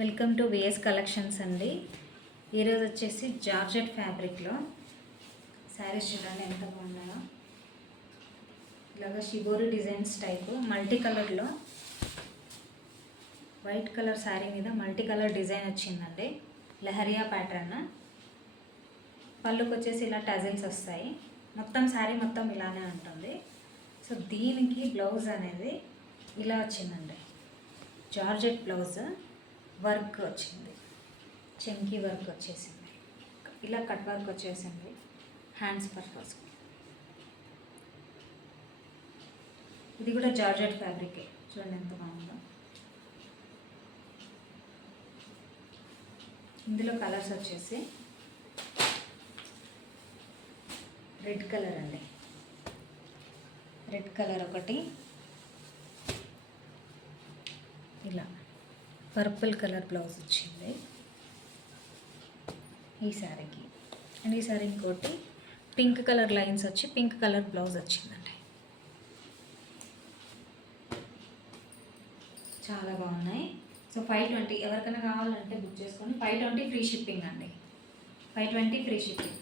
Welcome to VS collections అండి. ఈరోజు వచ్చేసి జార్జెట్ ఫ్యాబ్రిక్లో శారీస్ చూడండి ఎంత బాగున్నాయో. ఇలాగ షిబోరి డిజైన్స్ టైపు మల్టీ కలర్లో వైట్ కలర్ శారీ మీద మల్టీ కలర్ డిజైన్ వచ్చిందండి. లెహరియా ప్యాటర్న్. పళ్ళుకి వచ్చేసి ఇలా టజిల్స్ వస్తాయి. మొత్తం శారీ మొత్తం ఇలానే ఉంటుంది. సో దీనికి బ్లౌజ్ అనేది ఇలా వచ్చిందండి. జార్జెట్ బ్లౌజ్ వర్క్ వచ్చింది, చెంకీ వర్క్ వచ్చేసింది, ఇలా కట్ వర్క్ వచ్చేసింది హ్యాండ్స్ పర్పస్. ఇది కూడా జార్జెట్ ఫ్యాబ్రికే, చూడండి ఎంత బాగుందో. ఇందులో కలర్స్ వచ్చేసి రెడ్ కలర్ అండి, రెడ్ కలర్ ఒకటి, ఇలా పర్పుల్ కలర్ బ్లౌజ్ వచ్చింది ఈ శారీకి. అండ్ ఈ శారీ ఇంకోటి పింక్ కలర్ లైన్స్ వచ్చి పింక్ కలర్ బ్లౌజ్ వచ్చిందండి. చాలా బాగున్నాయి. సో 520 ఎవరికైనా కావాలంటే బుక్ చేసుకోండి. 520 ఫ్రీ షిప్పింగ్ అండి. 520 ఫ్రీ షిప్పింగ్.